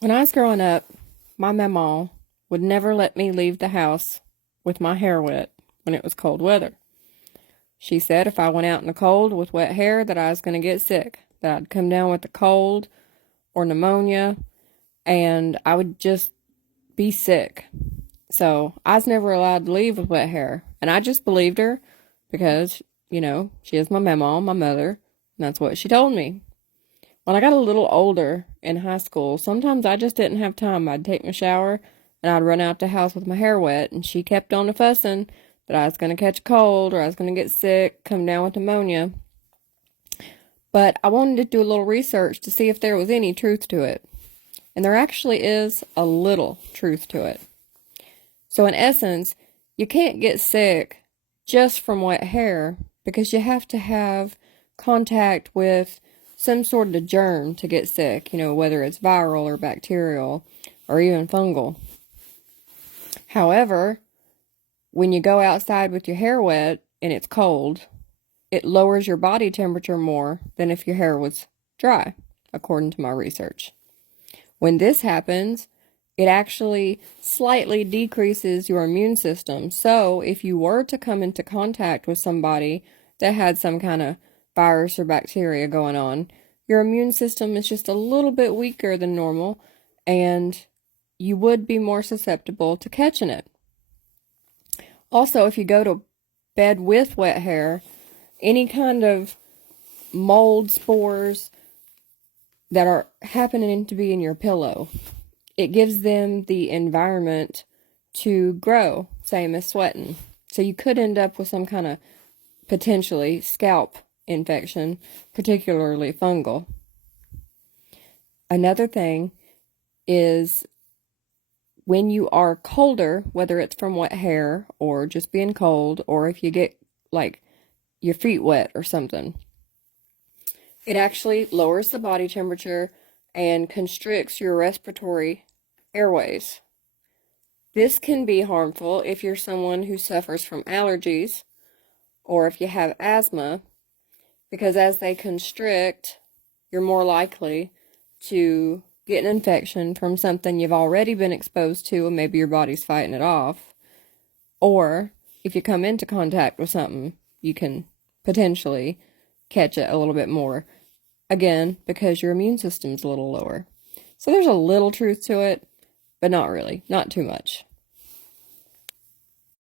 When I was growing up, my mama would never let me leave the house with my hair wet when it was cold weather. She said if I went out in the cold with wet hair that I was going to get sick, that I'd come down with a cold or pneumonia, and I would just be sick. So I was never allowed to leave with wet hair. And I just believed her because, she is my mama, my mother, and that's what she told me. When I got a little older in high school, sometimes I just didn't have time. I'd take my shower and I'd run out the house with my hair wet, and she kept on fussing that I was going to catch a cold or I was going to get sick, come down with pneumonia. But I wanted to do a little research to see if there was any truth to it. And there actually is a little truth to it. So in essence, you can't get sick just from wet hair because you have to have contact with some sort of germ to get sick, whether it's viral or bacterial or even fungal. However, when you go outside with your hair wet and it's cold, it lowers your body temperature more than if your hair was dry, according to my research. When this happens, it actually slightly decreases your immune system. So if you were to come into contact with somebody that had some kind of virus or bacteria going on, your immune system is just a little bit weaker than normal, and you would be more susceptible to catching it. Also, if you go to bed with wet hair, any kind of mold spores that are happening to be in your pillow, it gives them the environment to grow, same as sweating. So you could end up with some kind of potentially scalp infection, particularly fungal. Another thing is when you are colder, whether it's from wet hair or just being cold, or if you get like your feet wet or something, it actually lowers the body temperature and constricts your respiratory airways. This can be harmful if you're someone who suffers from allergies or if you have asthma, because as they constrict, you're more likely to get an infection from something you've already been exposed to and maybe your body's fighting it off. Or if you come into contact with something, you can potentially catch it a little bit more. Again, because your immune system's a little lower. So there's a little truth to it, but not really, not too much.